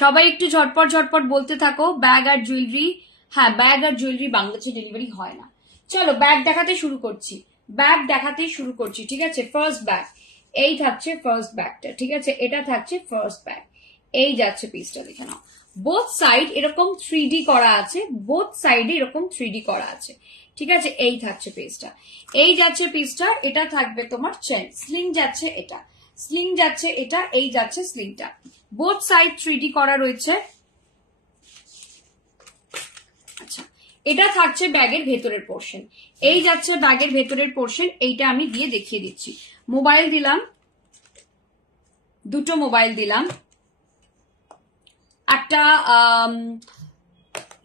সবাই একটু ঝটপট ঝটপট বলতে থাকো। ব্যাগ আর জুয়েলারি, হ্যাঁ ব্যাগ আর জুয়েলারি বাংলাদেশে ডেলিভারি হয় না। চলো ব্যাগ দেখাতে শুরু করছি, ব্যাগ দেখাতে শুরু করছি। ঠিক আছে, ফার্স্ট ব্যাগ এই থাকছে, ফার্স্ট ব্যাগটা। ঠিক আছে, এটা থাকছে ফার্স্ট ব্যাগ। এই যাচ্ছে পিসটা, দেখে নাও। বোথ সাইড এরকম 3D করা আছে, বোথ সাইডে এরকম 3D করা আছে। ঠিক আছে, এই থাকছে পিসটা। এই যাচ্ছে পিসটা, এটা থাকবে তোমার চেন। স্লিং যাচ্ছে এটা, স্লিং যাচ্ছে এটা, এই যাচ্ছে স্লিংটা। বোথ সাইড 3D করা রয়েছে। আচ্ছা, এটা থাকছে ব্যাগের ভেতরের পোর্শন। এই যাচ্ছে ব্যাগের ভেতরের পোর্শন। এইটা আমি দিয়ে দেখিয়ে দিচ্ছি। মোবাইল দিলাম, দুটো মোবাইল দিলাম, একটা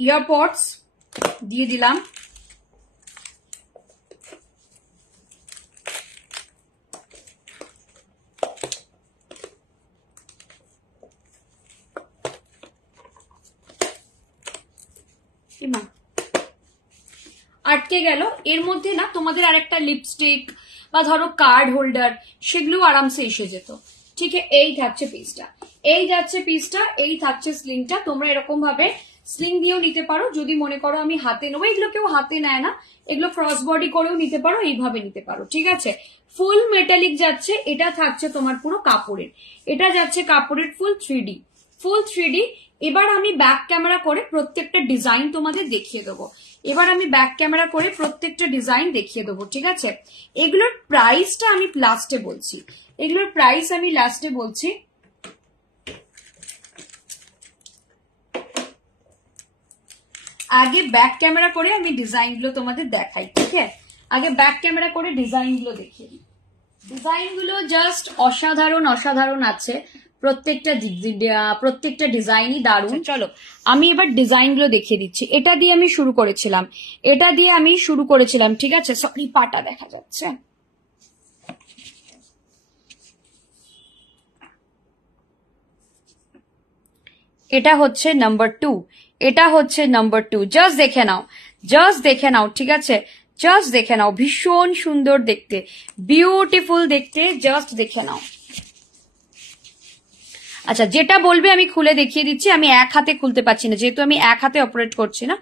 ইয়ারপডস দিয়ে দিলাম, আটকে গেল। এর মধ্যে না তোমাদের আরেকটা লিপস্টিক বা ধরো কার্ড হোল্ডার, সেগুলো আরামসে এসে যেত। ঠিক আছে, এই থাকছে পিসটা, এই যাচ্ছে পিসটা, এই থাকছে স্লিংটা। তোমরা এরকম ভাবে স্লিং দিয়েও নিতে পারো, যদি মনে করো আমি হাতে নেবো। এগুলো কেউ হাতে নেয় না, এগুলো ক্রস বডি করেও নিতে পারো, এইভাবে নিতে পারো। ঠিক আছে, ফুল মেটালিক যাচ্ছে। এটা থাকছে তোমার পুরো কাপড়ের, এটা যাচ্ছে কাপড়ের ফুল 3D, ফুল 3D। এবার আমি ব্যাক ক্যামেরা করে প্রত্যেকটা ডিজাইন তোমাদের দেখিয়ে দেবো। এবার আমি ব্যাক ক্যামেরা করে প্রত্যেকটা ডিজাইন দেখিয়ে দেবো। ঠিক আছে, এগুলোর প্রাইসটা আমি লাস্টে বলছি, এগুলোর প্রাইস আমি লাস্টে বলছি। আগে ব্যাক ক্যামেরা করে আমি ডিজাইনগুলো তোমাদের দেখাই। ঠিক আছে, আগে ব্যাক ক্যামেরা করে ডিজাইনগুলো দেখিয়ে দিই। ডিজাইনগুলো জাস্ট অসাধারণ অসাধারণ আছে, প্রত্যেকটা ডিজাইনই দারুণ। চলো আমি এবার ডিজাইনগুলো দেখিয়ে দিচ্ছি। এটা দিয়ে আমি শুরু করেছিলাম, এটা দিয়ে আমি শুরু করেছিলাম। ঠিক আছে, সরি পাটা দেখা যাচ্ছে। এটা হচ্ছে নাম্বার 2, এটা হচ্ছে নাম্বার 2। জাস্ট দেখে নাও, জাস্ট দেখে নাও। ঠিক আছে, জাস্ট দেখে নাও, ভীষণ সুন্দর দেখতে, বিউটিফুল দেখতে, জাস্ট দেখে নাও। আচ্ছা, যেটা বলবে আমি খুলে দেখিয়ে দিচ্ছি। আমি এক হাতে খুলতে পারছি না, যেহেতু আমি এক হাতে অপারেট করছি না,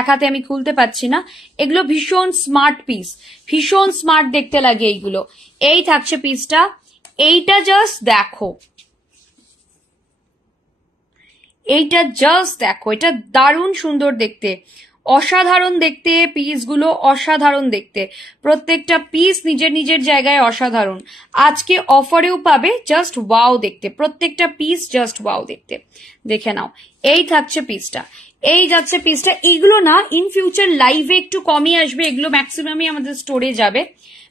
এক হাতে আমি খুলতে পারছি না। এগুলো ভীষণ স্মার্ট পিস, ভীষণ স্মার্ট দেখতে লাগে এইগুলো। এই থাকছে পিসটা, এইটা জাস্ট দেখো, এইটা জাস্ট দেখো, এটা দারুণ সুন্দর দেখতে, অসাধারণ দেখতে। পিসগুলো অসাধারণ দেখতে, প্রত্যেকটা পিস নিজের নিজের জায়গায় অসাধারণ। আজকে অফারেও পাবে, জাস্ট ওয়াও দেখতে, প্রত্যেকটা পিস জাস্ট ওয়াও দেখতে। দেখে নাও, এই থাকছে পিসটা, এই যাচ্ছে পিসটা। এইগুলো না ইন ফিউচার লাইভে একটু কমই আসবে, এগুলো ম্যাক্সিমামই আমাদের স্টোরে যাবে,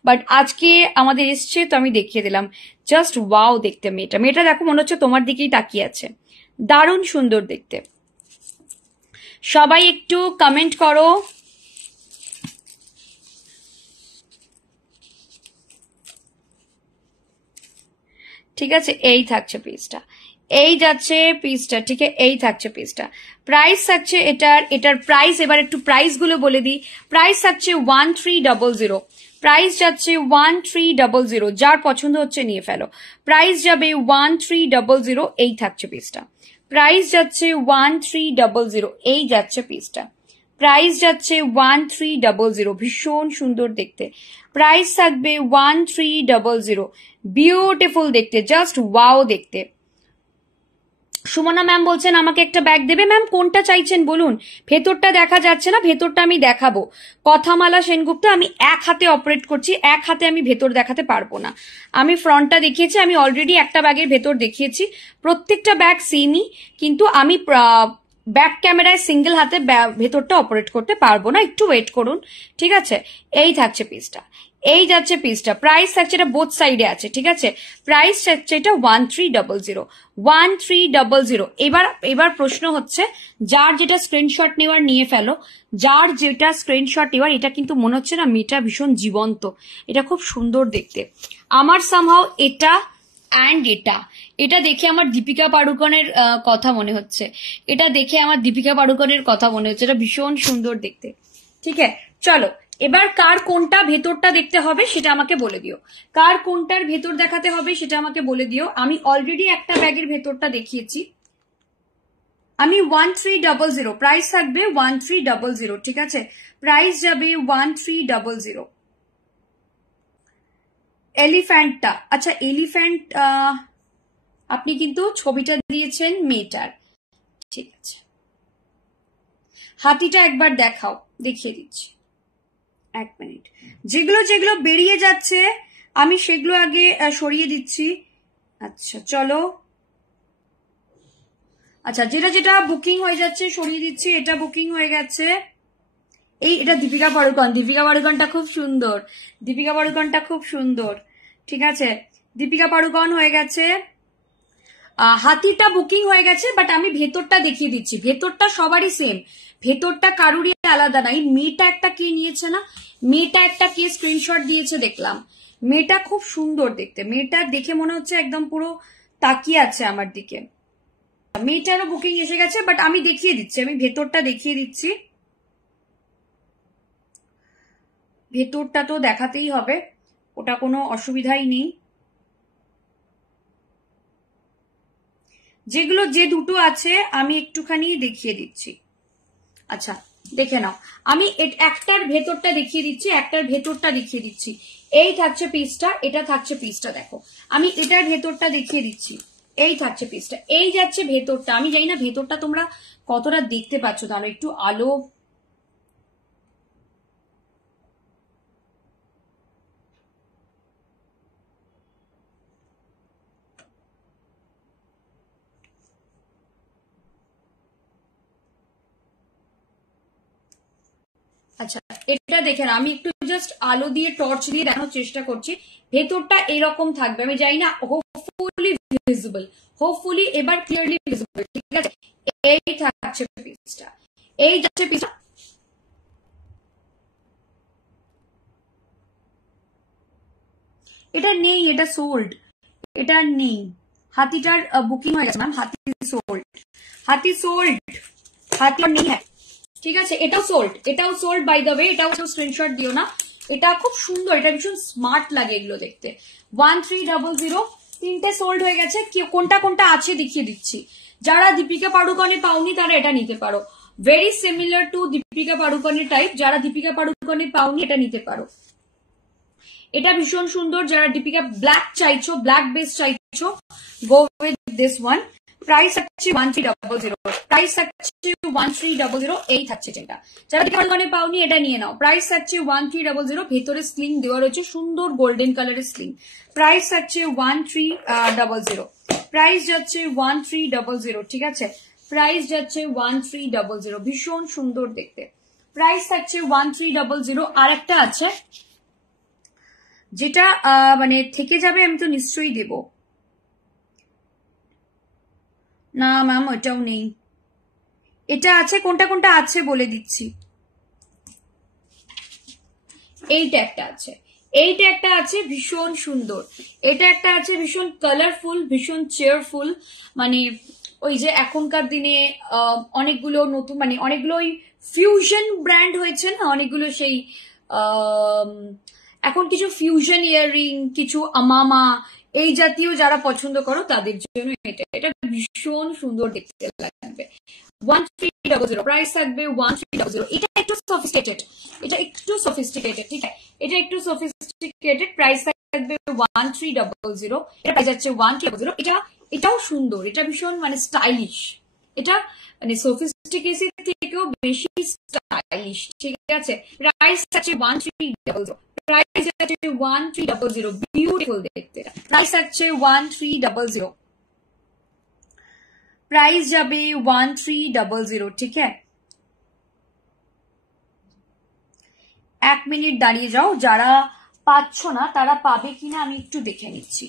বাট আজকে আমাদের এসছে তো আমি দেখিয়ে দিলাম। জাস্ট ওয়াও দেখতে মেয়েটা, মেয়েটা দেখো মনে হচ্ছে তোমার দিকেই তাকিয়ে আছে, দারুণ সুন্দর দেখতে। সবাই একটু কমেন্ট করো। ঠিক আছে, এই থাকছে পিসটা, এই যাচ্ছে পিসটা। ঠিক আছে, এই থাকছে পিসটা। প্রাইস থাকছে এটার প্রাইস, এবার একটু প্রাইস গুলো বলে দিই। প্রাইস থাকছে 1300, প্রাইস যাচ্ছে 1300। যার পছন্দ হচ্ছে নিয়ে ফেলো। প্রাইস যাবে 1300, এই থাকছে পিসটা। প্রাইস যাচ্ছে 1300, এই যাচ্ছে পিসটা। প্রাইস যাচ্ছে 1300, ভীষণ সুন্দর দেখতে। প্রাইস থাকবে 1300, বিউটিফুল দেখতে, জাস্ট ওয়াও দেখতে। সুমনা ম্যাম বলছেন আমাকে একটা ব্যাগ দেবে। ম্যাম কোনটা চাইছেন বলুন, ভেতরটা দেখা যাচ্ছে না, ভেতরটা আমি দেখাবো। কথামালা সেনগুপ্ত, আমি এক হাতে অপারেট করছি, এক হাতে আমি ভেতর দেখাতে পারবো না। আমি ফ্রন্টটা দেখিয়েছি, আমি অলরেডি একটা ব্যাগের ভেতর দেখিয়েছি। প্রত্যেকটা ব্যাগ সেমই, কিন্তু আমি ব্যাক ক্যামেরায় সিঙ্গেল হাতে ভেতরটা অপারেট করতে পারবো না, একটু ওয়েট করুন। ঠিক আছে, এই থাকছে পিসটা, এই যাচ্ছে পিসটা। প্রাইস থাকছে, এটা বোথ সাইডে আছে। ঠিক আছে, প্রাইস থাকছে এটা 1300, 1300। এবার প্রশ্ন হচ্ছে, যার যেটা স্ক্রিনশট নেওয়ার নিয়ে ফেলো, যার যেটা স্ক্রিনশট নেওয়ার। এটা কিন্তু মনে হচ্ছে না মেয়েটা ভীষণ জীবন্ত, এটা খুব সুন্দর দেখতে। আমার সামহাও এটা অ্যান্ড এটা দেখে আমার দীপিকা পাড়ুকনের কথা মনে হচ্ছে, এটা দেখে আমার দীপিকা পাড়ুকনের কথা মনে হচ্ছে, এটা ভীষণ সুন্দর দেখতে। ঠিক আছে, চলো এবার কার কোনটা ভেতরটা দেখতে হবে সেটা আমাকে বলে দিও, কার কোনটার ভেতর দেখাতে হবে সেটা আমাকে বলে দিও। আমি অলরেডি একটা ব্যাগের ভেতরটা দেখিয়েছি, আমি 1300 প্রাইস থাকবে 1300 ঠিক আছে প্রাইস যাবে 1300 এলিফ্যান্টটা আচ্ছা এলিফ্যান্ট আপনি কিন্তু ছবিটা দিয়েছেন মেয়েটার ঠিক আছে হাতিটা একবার দেখাও দেখিয়ে দিচ্ছি 1 মিনিট যেগুলো যেগুলো বেরিয়ে যাচ্ছে আমি সেগুলো আগে সরিয়ে দিচ্ছি আচ্ছা চলো আচ্ছা যেটা যেটা বুকিং হয়ে যাচ্ছে সরিয়ে দিচ্ছি এটা বুকিং হয়ে গেছে এটা দীপিকা পাড়ুকনটা খুব সুন্দর দীপিকা পাড়ুকনটা খুব সুন্দর ঠিক আছে দীপিকা পাড়ুকন হয়ে গেছে হাতিটা বুকিং হয়ে গেছে বাট আমি ভেতরটা দেখিয়ে দিচ্ছি ভেতরটা সবারই সেম ভেতরটা কারুরই আলাদা নাই মেয়েটা একটা কে নিয়েছে না মেয়েটা একটা কে স্ক্রিনশট দিয়েছে দেখলাম মেয়েটা খুব সুন্দর দেখতে মেয়েটা দেখে মনে হচ্ছে একদম পুরো তাকিয়ে আছে আমার দিকে মেয়েটারও বুকিং এসে গেছে বাট আমি দেখিয়ে দিচ্ছি আমি ভেতরটা দেখিয়ে দিচ্ছি ভেতরটা তো দেখাতেই হবে ওটা কোনো অসুবিধাই নেই যেগুলো যে দুটো আছে আমি একটুখানি দেখিয়ে দিচ্ছি আচ্ছা দেখে নাও আমি একটার ভেতরটা দেখিয়ে দিচ্ছি একটার ভেতরটা দেখিয়ে দিচ্ছি এই থাকছে পিসটা এটা থাকছে পিসটা দেখো আমি এটার ভেতরটা দেখিয়ে দিচ্ছি এই থাকছে পিসটা এই যাচ্ছে ভেতরটা আমি জানি না ভেতরটা তোমরা কতটা দেখতে পাচ্ছ তাহলে একটু আলো আচ্ছা এটা দেখে না আমি একটু জাস্ট আলো দিয়ে টর্চ দিয়ে দেখানোর চেষ্টা করছি ভেতরটা এরকম থাকবে আমি জানি না হোপফুলি ভিজিবল হোপফুলি এবার ক্লিয়ারলি ভিজিবল ঠিক আছে এই থাকছে পিসটা এই যাচ্ছে পিসটা এটা নেই এটা সোল্ড এটা নেই হাতিটার বুকিং হয়ে গেছে ম্যাম হাতি সোল্ড হাতি নেই হ্যাঁ ঠিক আছে এটাও সোল্ড বাই দ্য ওয়ে এটাও স্ক্রিনশট দিও না এটা খুব সুন্দর এটা ভীষণ স্মার্ট লাগে এগুলো দেখতে 1300 তিনটে সোল্ড হয়ে গেছে কোনটা কোনটা আছে দেখিয়ে দিচ্ছি যারা দীপিকা পাড়ুকনে পাওনি তারা এটা নিতে পারো ভেরি সিমিলার টু দীপিকা পাড়ুকনের টাইপ যারা দীপিকা পাড়ুকনে পাওনি এটা নিতে পারো এটা ভীষণ সুন্দর যারা দীপিকা ব্ল্যাক চাইছো ব্ল্যাক বেস চাইছো go with this one price আছে 1300 প্রাইস আছে 1300 এই থাকছে যেটা যারা দোকানে পাওনি এটা নিয়ে নাও প্রাইস আছে 1300 ভেতরে স্লিং দেওয়া রয়েছে সুন্দর গোল্ডেন কালারের স্লিং প্রাইস আছে 1300 প্রাইস যাচ্ছে 1300 ঠিক আছে প্রাইস যাচ্ছে 1300 ভীষণ সুন্দর দেখতে প্রাইস থাকছে 1300 আর একটা আছে যেটা মানে থেকে যাবে আমি তো নিশ্চয়ই দেব না ম্যাম ওটাও নেই এটা আছে কোনটা কোনটা আছে বলে দিচ্ছি এইটা একটা আছে ভীষণ সুন্দর এটা একটা আছে ভীষণ কালারফুল ভীষণ চেয়ারফুল মানে ওই যে এখনকার দিনে অনেকগুলো নতুন মানে অনেকগুলো ওই ফিউশন ব্র্যান্ড হয়েছে না অনেকগুলো সেই এখন কিছু ফিউশন ইয়াররিং কিছু আমামা এই জাতীয় যারা পছন্দ করো তাদের জন্য এটা ভীষণ সুন্দর দেখতে লাগবে 1300 প্রাইস থাকবে 1300 এটা একটু সফিস্টিকেটেড ঠিক আছে এটা একটু সফিস্টিকেটেড প্রাইস থাকবে 1300 এটা প্রাইস যাচ্ছে 1300 এটাও সুন্দর এটা ভীষণ মানে স্টাইলিশ এটা মানে সফিস্টিকেশন থেকেও বেশি স্টাইলিশ ঠিক আছে প্রাইস আছে 1300 প্রাইস আছে 1300 বিউটিফুল দেখতে প্রাইস আছে 1300 প্রাইস যাবে 1300 ঠিক আছে 1 মিনিট দাঁড়িয়ে যাও যারা পাচ্ছ না তারা পাবে কিনা আমি একটু দেখে নিচ্ছি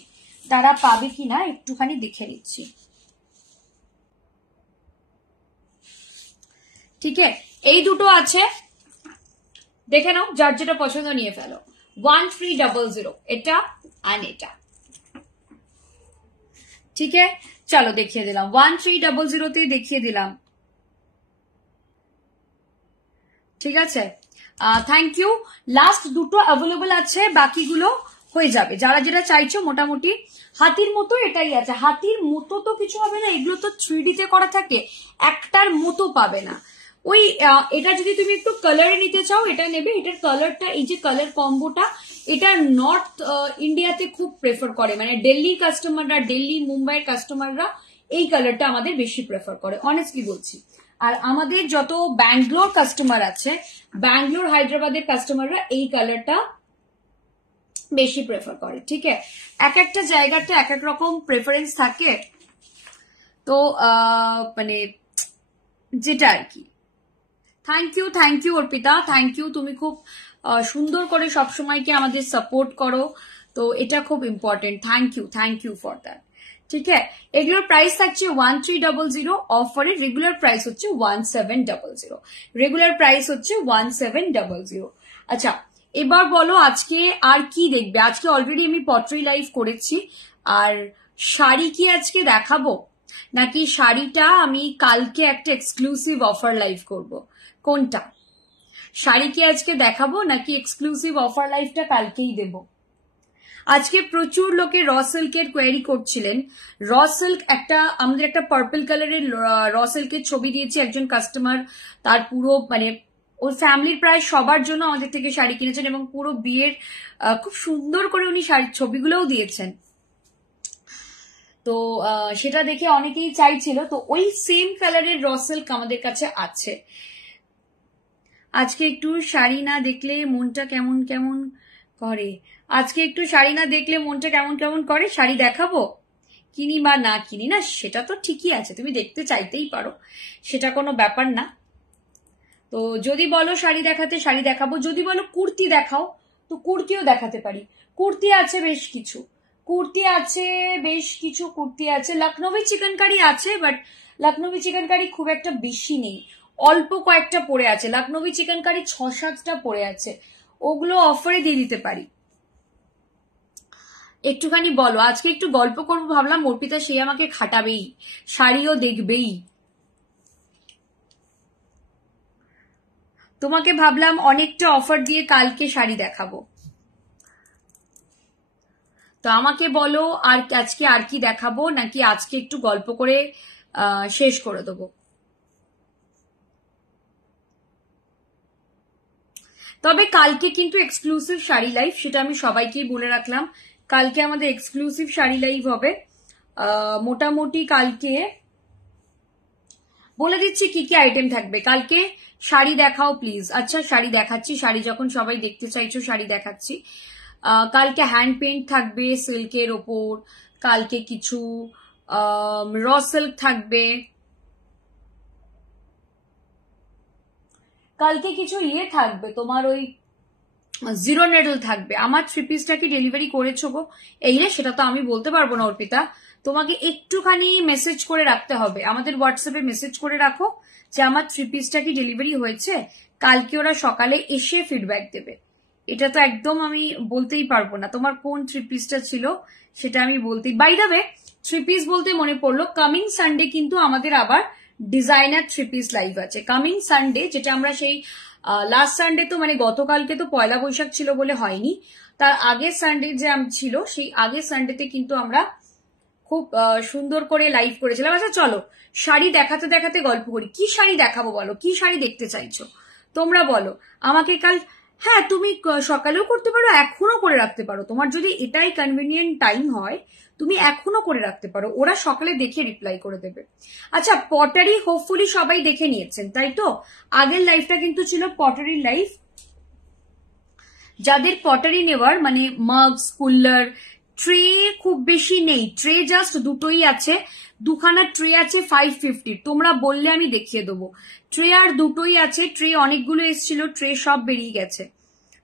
তারা পাবে কিনা একটুখানি দেখে নিচ্ছি ঠিক আছে এই দুটো আছে দেখে নাও যার যেটা পছন্দ নিয়ে ফেলো 1300 এটা আর এটা ঠিক আছে চলো দেখিয়ে দিলাম 1300 তে দেখিয়ে দিলাম ঠিক আছে থ্যাংক ইউ লাস্ট দুটো অ্যাভেলেবল আছে বাকিগুলো হয়ে যাবে। যারা যেটা চাইছো মোটামুটি হাতির মতো এটাই আছে। হাতির মতো তো কিছু হবে না, এগুলো তো 3D তে করা থাকে, একটার মতো পাবে না। ওই এটা যদি তুমি একটু কালারে নিতে চাও এটা নেবে। এটার কালারটা, এই যে কালার কম্বোটা, এটা নর্থ ইন্ডিয়াতে খুব প্রেফার করে, মানে দিল্লি কাস্টমাররা, দিল্লি মুম্বাইয়ের কাস্টমাররা এই কালারটা আমাদের বেশি প্রেফার করে, অনেস্টলি বলছি। আর আমাদের যত ব্যাঙ্গালোর কাস্টমার আছে, ব্যাঙ্গালোর হায়দ্রাবাদের কাস্টমাররা এই কালারটা বেশি প্রেফার করে। ঠিক আছে, এক একটা জায়গাতে এক এক রকম প্রেফারেন্স থাকে, তো মানে যেটা আর কি। Thank you Arpita, thank you. তুমি খুব সুন্দর করে সবসময়কে আমাদের সাপোর্ট করো, তো এটা খুব important. Thank you for that. ঠিক আছে, এগুলোর প্রাইস থাকছে 1300, অফারের রেগুলার প্রাইস হচ্ছে 1700, রেগুলার প্রাইস হচ্ছে 1700। আচ্ছা, এবার বলো আজকে আর কি দেখবে। আজকে অলরেডি আমি পটরি লাইভ করেছি, আর শাড়ি কি আজকে দেখাবো, নাকি শাড়িটা আমি কালকে একটা এক্সক্লুসিভ অফার লাইভ করব, কোনটা? শাড়ি কি আজকে দেখাবো নাকি এক্সক্লুসিভ অফার লাইভটা কালকেই দেব? আজকে প্রচুর লোকে র সিল্কের কোয়েরি করছিলেন। র সিল্ক একটা, আমাদের একটা পার্পল কালারের র সিল্কের ছবি দিয়েছি একজন কাস্টমার, তার পুরো মানে ওর ফ্যামিলির প্রায় সবার জন্য আমাদের থেকে শাড়ি কিনেছেন, এবং পুরো বিয়ের খুব সুন্দর করে উনি শাড়ির ছবিগুলোও দিয়েছেন। তো সেটা দেখে অনেকেই চাইছিল, তো ওই সেম কালারের র সিল্ক আমাদের কাছে আছে। আজকে একটু শাড়ি না দেখলে মনটা কেমন কেমন করে, আজকে একটু শাড়ি না দেখলে মনটা কেমন কেমন করে। শাড়ি দেখাবো, কিনি বা না কিনি না সেটা তো ঠিকই আছে, তুমি দেখতে চাইতেই পারো, সেটা কোনো ব্যাপার না। তো যদি বলো শাড়ি দেখাতে, শাড়ি দেখাবো। যদি বলো কুর্তি দেখাও, তো কুর্তিও দেখাতে পারি। কুর্তি আছে বেশ কিছু, কুর্তি আছে বেশ কিছু, কুর্তি আছে। লখনৌই চিকেনকারি আছে, বাট লখনৌই চিকেনকারি খুব একটা বেশি নেই, অল্প কয়েকটা পড়ে আছে। লখনৌই চিকেনকারি 6-7টা পড়ে আছে, ওগুলো অফারে দিয়ে দিতে পারি। একটুখানি বলো, আজকে একটু গল্প করবো ভাবলাম, অর্পিতা সে আমাকে খাটাবেই, শাড়িও দেখবেই। তোমাকে ভাবলাম অনেকটা অফার দিয়ে কালকে শাড়ি দেখাবো, তো আমাকে বলো আর আজকে আর কি দেখাবো, নাকি আজকে একটু গল্প করে শেষ করে দেবো। তবে কালকে কিন্তু এক্সক্লুসিভ শাড়ি লাইভ, সেটা আমি সবাইকেই বলে রাখলাম, কালকে আমাদের এক্সক্লুসিভ শাড়ি লাইভ হবে। মোটামুটি কালকে বলে দিচ্ছি কি কি আইটেম থাকবে কালকে। শাড়ি দেখাও প্লিজ। আচ্ছা, শাড়ি দেখাচ্ছি, শাড়ি যখন সবাই দেখতে চাইছো শাড়ি দেখাচ্ছি। কালকে হ্যান্ড পেইন্ট থাকবে সিল্কের ওপর, কালকে কিছু র সিল্ক থাকবে, কালকে কিছু ইয়ে থাকবে তোমার ওই জিরো নেডল থাকবে। আমার 3 পিসটা কি ডেলিভারি করেছো গো? এই রে, সেটা তো আমি বলতে পারবো না অর্পিতা, তোমাকে একটুখানি মেসেজ করে রাখতে হবে, আমাদের হোয়াটসঅ্যাপে মেসেজ করে রাখো যে আমার 3 পিসটা কি ডেলিভারি হয়েছে। কালকে ওরা সকালে এসে ফিডব্যাক দেবে। এটা তো একদম আমি বলতেই পারবো না তোমার কোন 3 পিসটা ছিল, সেটা আমি বলতেই। বাই দ্য ওয়ে, 3 পিস বলতে মনে পড়লো, কামিং সানডে কিন্তু আমাদের আবার ডিজাইনার 3 পিস লাইভ আছে। কামিং সানডে, যেটা আমরা সেই লাস্ট সানডে তো মানে গতকালকে তো পয়লা বৈশাখ ছিল বলে হয়নি, তার আগের সানডে যে ছিল, সেই আগের সানডেতে কিন্তু আমরা খুব সুন্দর করে লাইভ করেছিলাম। আচ্ছা চলো শাড়ি দেখাতে দেখাতে গল্প করি। কি শাড়ি দেখাবো বলো, কি শাড়ি দেখতে চাইছো তোমরা বলো আমাকে কাল। হ্যাঁ, তুমি সকালেও করতে পারো, এখনো করে রাখতে পারো, তোমার যদি এটাই কনভিনিয়েন্ট টাইম হয় তুমি এখনো করে রাখতে পারো, ওরা সকালে দেখে রিপ্লাই করে দেবে। আচ্ছা, পটারি হোপফুলি সবাই দেখে নিয়েছেন তাই তো? আগের লাইভটা কিন্তু ছিল পটারি লাইভ। যাদের পটারি নেওয়ার মানে মাগস, কুলার, ট্রে খুব বেশি নেই, ট্রে জাস্ট দুটোই আছে, দুখানা ট্রে আছে 550, তোমরা বললে আমি দেখিয়ে দেবো। ট্রে আর দুটোই আছে, ট্রে অনেকগুলো এসেছিল, ট্রে সব বেরিয়ে গেছে।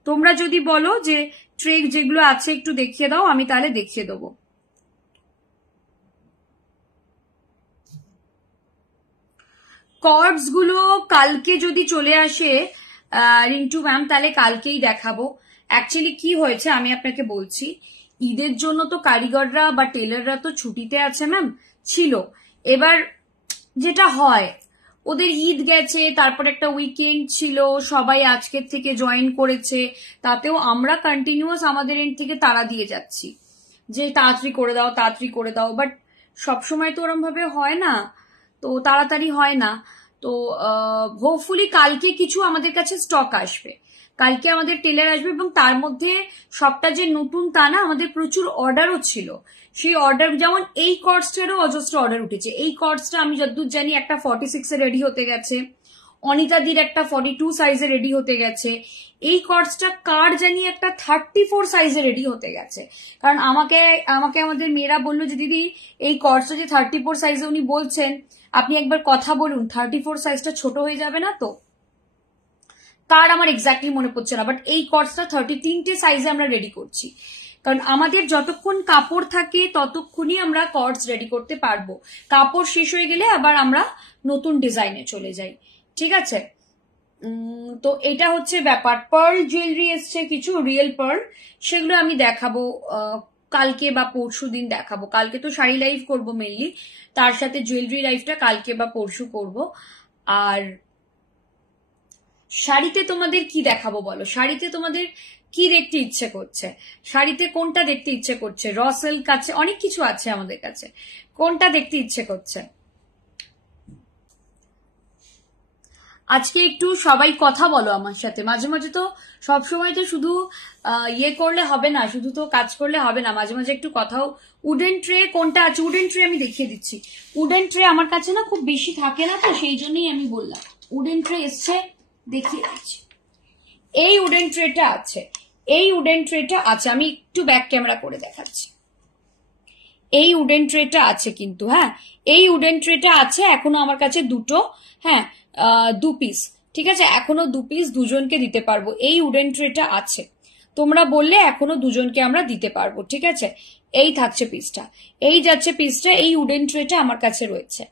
তোমরা যদি বলো যে ট্রে যেগুলো আছে একটু দেখিয়ে দাও, আমি তাহলে দেখিয়ে দেবো। কর্ডস গুলো কালকে যদি চলে আসে রিন্টু ম্যাম, তাহলে কালকেই দেখাবো। অ্যাকচুয়ালি কি হয়েছে আমি আপনাকে বলছি, ঈদের জন্য তো কারিগররা বা টেলাররা তো ছুটিতে আছে ম্যাম, ছিল। এবার যেটা হয় ওদের ঈদ গেছে, তারপর একটা উইকেন্ড ছিল, সবাই আজকের থেকে জয়েন করেছে, তাতেও আমরা কন্টিনিউয়াস আমাদের এন্ড থেকে তাড়া দিয়ে যাচ্ছি যে তাড়াতাড়ি করে দাও, তাড়াতাড়ি করে দাও। বাট সবসময় তো ওরম ভাবে হয় না, তো তাড়াতাড়ি হয় না। তো হোপফুলি কালকে কিছু আমাদের কাছে স্টক আসবে, কালকে আমাদের টেলার আসবে, এবং তার মধ্যে সবটা যে নতুন তা না, আমাদের প্রচুর অর্ডারও ছিল। সেই অর্ডার যেমন এই কর্ডসটারও অজস্র অর্ডার উঠেছে। এই কর্ডসটা আমি যতদূর জানি একটা 46 এ রেডি হতে গেছে, অনিতাদির একটা 42 সাইজে রেডি হতে গেছে, এই কর্ডসটা কার জানি একটা 34 সাইজে রেডি হতে গেছে। কারণ আমাকে আমাদের মেয়েরা বললো যে দিদি এই কর্ডসটা যে 34 সাইজে উনি বলছেন, আপনি একবার কথা বলুন, 34 সাইজটা ছোট হয়ে যাবে না তো? তার আমার এক্স্যাক্টলি মনে পড়ছে না, বাট এই কর্ডসটা 33টে সাইজে আমরা রেডি করছি। কারণ আমাদের যতক্ষণ কাপড় থাকে ততক্ষণই আমরা কর্ডস রেডি করতে পারবো। কাপড় শেষ হয়ে গেলে আবার আমরা নতুন ডিজাইনে চলে যাই, ঠিক আছে? তো এটা হচ্ছে ব্যাপার। পার্ল জুয়েলারি এসছে কিছু, রিয়েল পার্ল, সেগুলো আমি দেখাবো কালকে বা পরশু দিন দেখাবো। কালকে তো শাড়ি লাইভ করবো মেনলি, তার সাথে জুয়েলারি লাইভটা কালকে বা পরশু করব। আর শাড়িতে তোমাদের কি দেখাবো বলো? শাড়িতে তোমাদের কি দেখতে ইচ্ছে করছে? শাড়িতে কোনটা দেখতে ইচ্ছে করছে? র সিল্ক আছে, অনেক কিছু আছে আমাদের কাছে, কোনটা দেখতে ইচ্ছে করছে? আজকে একটু সবাই কথা বলো আমার সাথে, মাঝে মাঝে তো সবসময় তো শুধু ইয়ে করলে হবে না, শুধু তো কাজ করলে হবে না, মাঝে মাঝে একটু কথাও। উডেন ট্রে কোনটা আছে? উডেন ট্রে আমি দেখিয়ে দিচ্ছি। উডেন ট্রে আমার কাছে না খুব বেশি থাকে না, তো সেই জন্যই আমি বললাম। উডেন ট্রে এসছে, দেখিয়ে দিচ্ছি। এই উডেন ট্রেটা আছে, এই উডেন ট্রেটা আছে, আমি একটু ব্যাক ক্যামেরা করে দেখাচ্ছি। এই উডেন ট্রেটা আছে কিন্তু, হ্যাঁ এই উডেন ট্রেটা আছে এখনো আমার কাছে দুটো, হ্যাঁ 2 পিস, ঠিক আছে? এখনো 2 পিস দুজনকে দিতে পারবো। এই উডেন ট্রেটা আছে, তোমরা বললে এখনো দুজনকে আমরা দিতে পারবো, ঠিক আছে? এই থাকছে পিসটা, এই যাচ্ছে পিসটা, এই উডেন ট্রেটা আমার কাছে রয়েছে।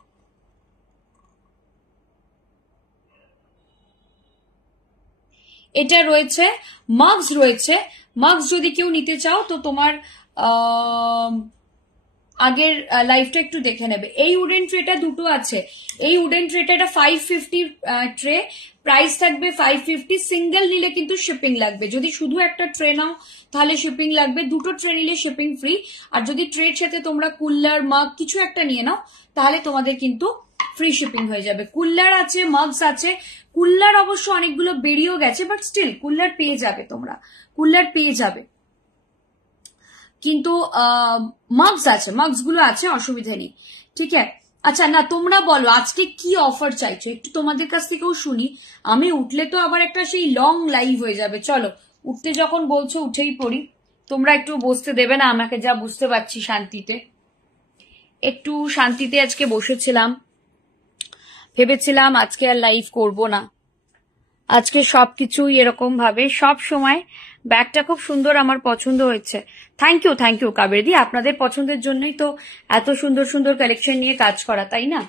এটা রয়েছে, মাগস রয়েছে। মাগস যদি কেউ নিতে চাও তো তোমার আগের লাইফটা একটু দেখে নেবে। এই উডেন ট্রেটা দুটো আছে, এই উডেন ট্রেটা এটা 550 ট্রে, প্রাইস থাকবে 550। সিঙ্গেল নিলে কিন্তু শিপিং লাগবে, যদি শুধু একটা ট্রে নাও তাহলে শিপিং লাগবে, দুটো ট্রে নিলে শিপিং ফ্রি। আর যদি ট্রের সাথে তোমরা কুল্লার মাগ কিছু একটা নিয়ে নাও তাহলে তোমাদের কিন্তু ফ্রি শিপিং হয়ে যাবে। কুল্লার আছে, মাগস আছে। কুল্লার অবশ্য অনেকগুলো বেরিয়েও গেছে, বাট স্টিল কুল্লার পেয়ে যাবে, তোমরা কুল্লার পেয়ে যাবে। কিন্তু মাগস আছে, মাগস গুলো আছে, অসুবিধা নেই, ঠিক আছে? আচ্ছা না, তোমরা বলো আজকে কি অফার চাইছো, একটু তোমাদের কাছ থেকেও শুনি। আমি উঠলে তো আবার একটা সেই লং লাইভ হয়ে যাবে। চলো, উঠতে যখন বলছো উঠেই পড়ি। তোমরা একটু বসতে দেবে না আমাকে, যা বুঝতে পারছি। শান্তিতে, একটু শান্তিতে আজকে বসেছিলাম, ভেবেছিলাম আজকে আর লাইভ করব না। আজকে সবকিছুই এরকম ভাবে সব সময়। ব্যাগটা খুব সুন্দর, আমার পছন্দ হয়েছে। থ্যাংক ইউ কাবেরদি, আপনাদের পছন্দের জন্যই তো এত সুন্দর সুন্দর কালেকশন নিয়ে কাজ করা, তাই না?